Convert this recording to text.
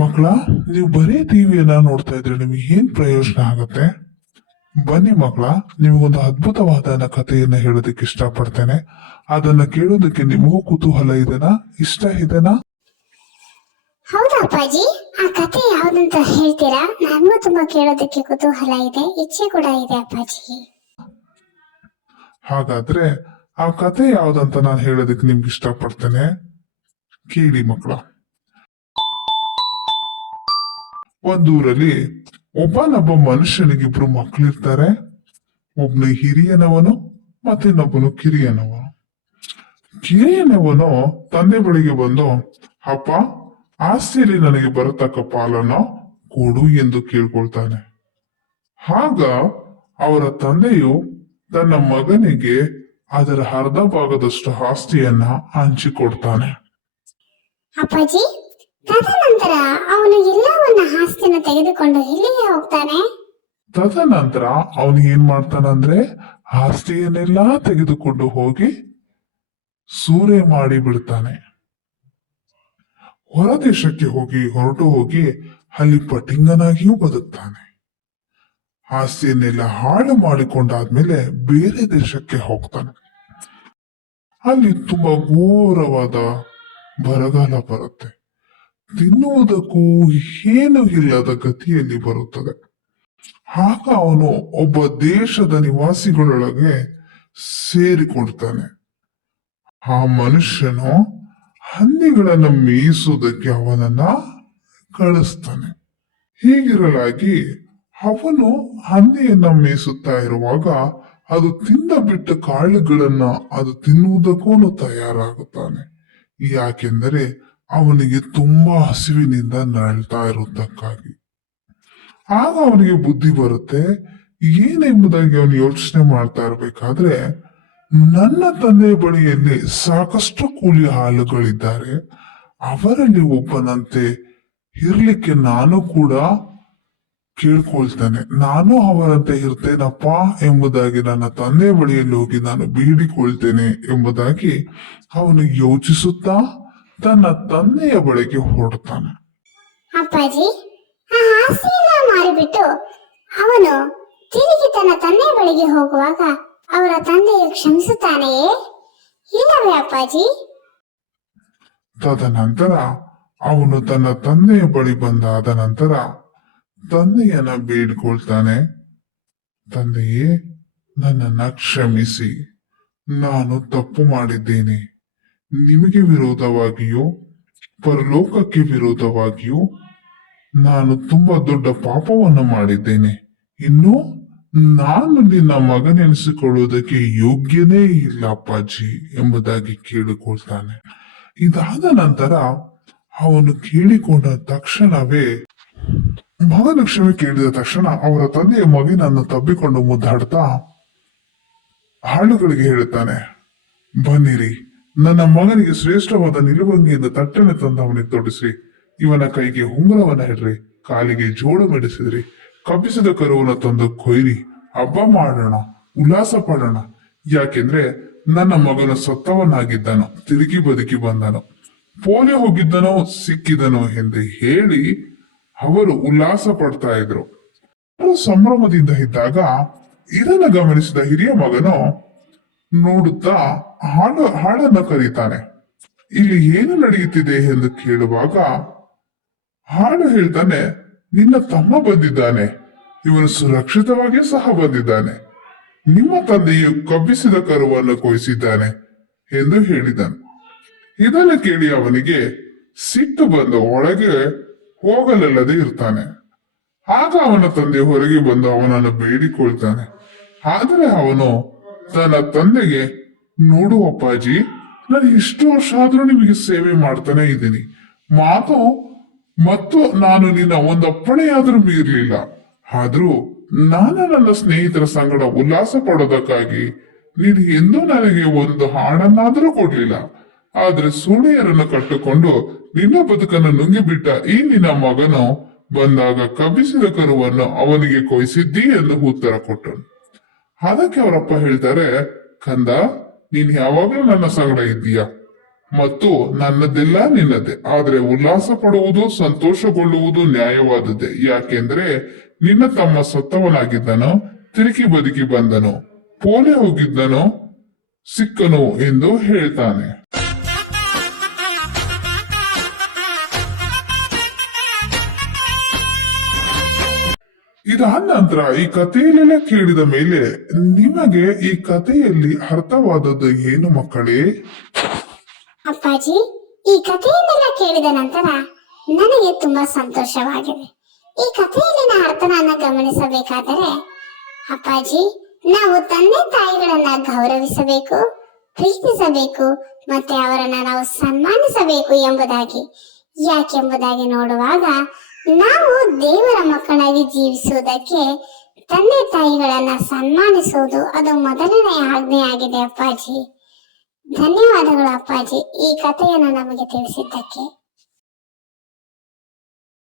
ಮಕ್ಕಳ, ನೀವು ಬರೀ ಟಿವಿಯನ್ನ ನೋಡ್ತಾ ಇದ್ರೆ ನಿಮಗೆ ಏನ್ ಪ್ರಯೋಜನ ಆಗತ್ತೆ? ಬನ್ನಿ ಮಕ್ಕಳ, ನಿಮಗೊಂದು ಅದ್ಭುತವಾದ ಕಥೆಯನ್ನ ಹೇಳೋದಕ್ಕೆ ಇಷ್ಟಪಡ್ತೇನೆ. ಅದನ್ನ ಕೇಳೋದಕ್ಕೆ ನಿಮಗೂ ಕುತೂಹಲ ಇದೆನಾ? ಇಷ್ಟ ಇದೆನಾ? ಹೌದಾ ಅಪ್ಪಾಜಿ, ಆ ಕತೆ ಯಾವ್ದಂತ ಹೇಳ್ತೀರಾ? ನನಗೂ ತುಂಬಾ ಕೇಳೋದಕ್ಕೆ ಕುತೂಹಲ ಇದೆ, ಇಚ್ಛೆ ಕೂಡ ಇದೆ ಅಪ್ಪಾಜಿ. ಹಾಗಾದ್ರೆ ಆ ಕತೆ ಯಾವ್ದಂತ ನಾನು ಹೇಳೋದಕ್ಕೆ ನಿಮ್ಗೆ ಇಷ್ಟಪಡ್ತೇನೆ. ಕೇಳಿ ಮಕ್ಕಳ. ಒಂದೂರಲ್ಲಿ ಒಬ್ಬನೊಬ್ಬ ಮನುಷ್ಯನಿಗೆ ಇಬ್ರು ಮಕ್ಕಳಿರ್ತಾರೆ. ಒಬ್ನು ಹಿರಿಯನವನು ಮತ್ತಿನ್ನೊಬ್ಬನು ಕಿರಿಯನವನು. ಕಿರಿಯನವನು ತಂದೆ ಬಳಿಗೆ ಬಂದು, ಅಪ್ಪ, ಆಸ್ತಿಯಲ್ಲಿ ನನಗೆ ಬರತಕ್ಕ ಪಾಲನ್ನ ಕೊಡು ಎಂದು ಕೇಳ್ಕೊಳ್ತಾನೆ. ಆಗ ಅವರ ತಂದೆಯು ತನ್ನ ಮಗನಿಗೆ ಅದರ ಅರ್ಧ ಭಾಗದಷ್ಟು ಆಸ್ತಿಯನ್ನ ಹಂಚಿಕೊಡ್ತಾನೆ. ಅಪ್ಪಾಜಿ, ತದನಂತರ ಅವನು ಎಲ್ಲವನ್ನ ಆಸ್ತಿನ ತೆಗೆದುಕೊಂಡು ಎಲ್ಲಿಗೆ ಹೋಗ್ತಾನೆ? ತದನಂತರ ಅವನು ಏನ್ ಮಾಡ್ತಾನಂದ್ರೆ ಆಸ್ತಿಯನ್ನೆಲ್ಲಾ ತೆಗೆದುಕೊಂಡು ಹೋಗಿ ಸೂರೆ ಮಾಡಿ ಬಿಡ್ತಾನೆ. ಹೊರದೇಶಕ್ಕೆ ಹೊರಟು ಹೋಗಿ ಅಲ್ಲಿ ಪಟಿಂಗನಾಗಿಯೂ ಬದುಕ್ತಾನೆ. ಆಸ್ತಿಯನ್ನೆಲ್ಲ ಹಾಳು ಮಾಡಿಕೊಂಡಾದ್ಮೇಲೆ ಬೇರೆ ದೇಶಕ್ಕೆ ಹೋಗ್ತಾನೆ. ಅಲ್ಲಿ ತುಂಬಾ ಘೋರವಾದ ಬರಗಾಲ ಬರುತ್ತೆ. ತಿನ್ನುವುದಕ್ಕೂ ಏನು ಇಲ್ಲದ ಗತಿಯಲ್ಲಿ ಬರುತ್ತದೆ. ಆಗ ಅವನು ಒಬ್ಬ ದೇಶದ ನಿವಾಸಿಗಳೊಳಗೆ ಸೇರಿಕೊಡ್ತಾನೆ. ಆ ಮನುಷ್ಯನು ಹಂದಿಗಳನ್ನ ಮೇಯಿಸುವುದಕ್ಕೆ ಅವನನ್ನ ಕಳಿಸ್ತಾನೆ. ಹೀಗಿರಲಾಗಿ ಅವನು ಹಂದಿಯನ್ನ ಮೇಯಿಸುತ್ತಾ ಇರುವಾಗ ಅದು ತಿಂದ ಬಿಟ್ಟ ಕಾಳುಗಳನ್ನ ಅದು ತಿನ್ನುವುದಕ್ಕೂ ತಯಾರಾಗುತ್ತಾನೆ. ಯಾಕೆಂದರೆ ಅವನಿಗೆ ತುಂಬಾ ಹಸಿವಿನಿಂದ ನರಳ್ತಾ ಇರುವುದಕ್ಕಾಗಿ. ಆಗ ಅವನಿಗೆ ಬುದ್ಧಿ ಬರುತ್ತೆ. ಏನೆಂಬುದಾಗಿ ಅವನು ಯೋಚನೆ ಮಾಡ್ತಾ ಇರ್ಬೇಕಾದ್ರೆ, ನನ್ನ ತಂದೆಯ ಬಳಿಯಲ್ಲಿ ಸಾಕಷ್ಟು ಕೂಲಿ ಹಾಳುಗಳಿದ್ದಾರೆ, ಅವರಲ್ಲಿ ಒಬ್ಬನಂತೆ ಇರ್ಲಿಕ್ಕೆ ನಾನು ಕೂಡ ಕೇಳ್ಕೊಳ್ತಾನೆ. ನಾನು ಅವರಂತೆ ಇರ್ತೇನಪ್ಪ ಎಂಬುದಾಗಿ ನನ್ನ ತಂದೆಯ ಬಳಿಯಲ್ಲಿ ಹೋಗಿ ನಾನು ಬೇಡಿಕೊಳ್ತೇನೆ ಎಂಬುದಾಗಿ ಅವನು ಯೋಚಿಸುತ್ತಾ ತನ್ನ ತಂದೆಯ ಬಳಿಗೆ ಹೊರಡ್ತಾನೆ. ಅಪ್ಪಾಜಿ, ಆ ಆಸ್ತಿಯನ್ನ ಮಾರಿಬಿಟ್ಟು ಅವನು ತಿರುಗಿ ತನ್ನ ತಂದೆಯ ಬಳಿಗೆ ಹೋಗುವಾಗ ಅವರ ತಂದೆಯು ಕ್ಷಮಿಸುತ್ತಾನೆಯೇ, ಇಲ್ಲವೇ ಅಪ್ಪಾಜಿ? ತದನಂತರ ಅವನು ತನ್ನ ತಂದೆಯ ಬಳಿ ಬಂದಾದ ನಂತರ ತಂದೆಯನ್ನ ಬೇಡ್ಕೊಳ್ತಾನೆ. ತಂದೆಯೇ, ನನ್ನನ್ನ ಕ್ಷಮಿಸಿ, ನಾನು ತಪ್ಪು ಮಾಡಿದ್ದೇನೆ. ನಿಮಗೆ ವಿರೋಧವಾಗಿಯೋ ಪರಲೋಕಕ್ಕೆ ವಿರೋಧವಾಗಿಯೋ ನಾನು ತುಂಬಾ ದೊಡ್ಡ ಪಾಪವನ್ನು ಮಾಡಿದ್ದೇನೆ. ಇನ್ನು ನಾನು ನಿನ್ನ ಮಗನೆನಿಸಿಕೊಳ್ಳುವುದಕ್ಕೆ ಯೋಗ್ಯನೇ ಇಲ್ಲ ಅಪ್ಪಾಜಿ ಎಂಬುದಾಗಿ ಕೇಳಿಕೊಳ್ತಾನೆ. ಇದಾದ ನಂತರ ಅವನು ಕೇಳಿಕೊಂಡ ತಕ್ಷಣವೇ ಮಗನ ಕ್ಷಮೆ ಕೇಳಿದ ತಕ್ಷಣ ಅವರ ತಂದೆಯ ಮಗನನ್ನು ತಬ್ಬಿಕೊಂಡು ಮುದ್ದಾಡ್ತಾ ಹಾಳುಗಳಿಗೆ ಹೇಳುತ್ತಾನೆ, ಬನ್ನಿರಿ, ನನ್ನ ಮಗನಿಗೆ ಶ್ರೇಷ್ಠವಾದ ನಿಲುವಂಗಿಯಿಂದ ತಟ್ಟನೆ ತಂದು ಅವನಿಗೆ ತೊಡಿಸ್ರಿ. ಇವನ ಕೈಗೆ ಉಂಗುರವನ್ನ ಹಿಡ್ರಿ, ಕಾಲಿಗೆ ಜೋಡು ಮೆಡಿಸಿದ್ರಿ, ಕಬ್ಬಿಸಿದ ಕರುವನ್ನ ತಂದು ಕೊಯ್ರಿ, ಹಬ್ಬ ಮಾಡೋಣ, ಉಲ್ಲಾಸ ಪಡೋಣ. ಯಾಕೆಂದ್ರೆ ನನ್ನ ಮಗನು ಸತ್ತವನಾಗಿದ್ದನು, ತಿರುಗಿ ಬದುಕಿ ಬಂದನು, ಪೋಲಿಯೋ ಹೋಗಿದ್ದನೋ ಸಿಕ್ಕಿದನೋ ಎಂದು ಹೇಳಿ ಅವರು ಉಲ್ಲಾಸ ಪಡ್ತಾ ಇದ್ರು. ಅವರು ಸಂಭ್ರಮದಿಂದ ಇದ್ದಾಗ ಇದನ್ನ ಗಮನಿಸಿದ ಹಿರಿಯ ಮಗನು ನೋಡುತ್ತಾ ಹಾಳನ್ನ ಕರೀತಾನೆ. ಇಲ್ಲಿ ಏನು ನಡೆಯುತ್ತಿದೆ ಎಂದು ಕೇಳುವಾಗ ಹಾಳು ಹೇಳ್ತಾನೆ, ನಿನ್ನ ತಮ್ಮ ಬಂದಿದ್ದಾನೆ, ಇವನು ಸುರಕ್ಷಿತವಾಗಿ ಸಹ ಬಂದಿದ್ದಾನೆ, ನಿಮ್ಮ ತಂದೆಯು ಕಬ್ಬಿಸಿದ ಕರುವನ್ನು ಕೊಯ್ಸಿದ್ದಾನೆ ಎಂದು ಹೇಳಿದನು. ಇದನ್ನು ಕೇಳಿ ಅವನಿಗೆ ಸಿಟ್ಟು ಬಂದು ಒಳಗೆ ಹೋಗಲಲ್ಲದೆ ಇರ್ತಾನೆ. ಆಗ ಅವನ ತಂದೆ ಹೊರಗೆ ಬಂದು ಅವನನ್ನು ಬೇಡಿಕೊಳ್ತಾನೆ. ಆದರೆ ಅವನು ತನ್ನ ತಂದೆಗೆ, ನೋಡು ಅಪ್ಪಾಜಿ, ನಾನು ಇಷ್ಟು ವರ್ಷ ಆದ್ರೂ ನಿಮಗೆ ಸೇವೆ ಮಾಡ್ತಾನೆ ಇದ್ದೀನಿ, ಮತ್ತು ನಾನು ನಿನ್ನ ಒಂದು ಅಪ್ಪಣೆಯಾದ್ರೂ ಮೀರ್ಲಿಲ್ಲ. ಆದ್ರೂ ನಾನು ನನ್ನ ಸ್ನೇಹಿತರ ಸಂಗಡ ಉಲ್ಲಾಸ ಪಡೋದಕ್ಕಾಗಿ ನೀನು ಎಂದೂ ನನಗೆ ಒಂದು ಹಾಡನ್ನಾದ್ರೂ ಕೊಡ್ಲಿಲ್ಲ. ಆದ್ರೆ ಸೂಳೆಯರನ್ನು ಕಟ್ಟಿಕೊಂಡು ನಿನ್ನ ಬದುಕನ್ನು ನುಂಗಿಬಿಟ್ಟ ಈ ನಿನ್ನ ಮಗನು ಬಂದಾಗ ಕಬ್ಬಿಸಿದ ಕರುವನ್ನು ಅವನಿಗೆ ಕೊಯ್ಸಿದ್ದಿ ಎಂದು ಉತ್ತರ ಕೊಟ್ಟನು. ಅದಕ್ಕೆ ಅವರಪ್ಪ ಹೇಳ್ತಾರೆ, ಕಂದ, ನೀನ್ ಯಾವಾಗ್ಲೂ ನನ್ನ ಸಂಗಡ ಇದ್ದೀಯ, ಮತ್ತು ನನ್ನದೆಲ್ಲ ನಿನ್ನದೇ. ಆದ್ರೆ ಉಲ್ಲಾಸ ಪಡುವುದು ಸಂತೋಷಗೊಳ್ಳುವುದು ನ್ಯಾಯವಾದದ್ದೇ. ಯಾಕೆಂದ್ರೆ ನಿನ್ನ ತಮ್ಮ ಸತ್ತವನಾಗಿದ್ದನು, ತಿರುಗಿ ಬದುಕಿ ಬಂದನು, ಪೋಲೆ ಹೋಗಿದ್ದನು, ಸಿಕ್ಕನು ಎಂದು ಹೇಳ್ತಾನೆ. ಇದಾದ ನಂತರ ಈ ಕಥೆಯಲ್ಲೆಲ್ಲ ಕೇಳಿದ ಮೇಲೆ ನಿಮಗೆ ಈ ಕಥೆಯಲ್ಲಿ ಅರ್ಥವಾದದ್ದು ಏನು ಮಕ್ಕಳೇ? ಅಪ್ಪಾಜಿ, ಈ ಕಥೆಯನ್ನೆಲ್ಲ ಕೇಳಿದ ನಂತರ ನನಗೆ ತುಂಬಾ ಸಂತೋಷವಾಗಿದೆ. ಈ ಕಥೆಯಲ್ಲಿನ ಅರ್ಥನನ್ನ ಗಮನಿಸಬೇಕಾದರೆ ಅಪ್ಪಾಜಿ, ನಾವು ತಂದೆ ತಾಯಿಗಳನ್ನ ಗೌರವಿಸಬೇಕು, ಪ್ರೀತಿಸಬೇಕು, ಮತ್ತೆ ಅವರನ್ನ ನಾವು ಸನ್ಮಾನಿಸಬೇಕು ಎಂಬುದಾಗಿ. ಯಾಕೆಂಬುದಾಗಿ ನೋಡುವಾಗ ನಾವು ದೇವರ ಮಕ್ಕಳಾಗಿ ಜೀವಿಸುವುದಕ್ಕೆ ತಂದೆ ತಾಯಿಗಳನ್ನ ಸನ್ಮಾನಿಸುವುದು ಅದು ಮೊದಲನೆಯ ಆಜ್ಞೆಯಾಗಿದೆ ಅಪ್ಪಾಜಿ. ಧನ್ಯವಾದಗಳು ಅಪ್ಪಾಜಿ ಈ ಕಥೆಯನ್ನು ನಮಗೆ ತಿಳಿಸಿದ್ದಕ್ಕೆ.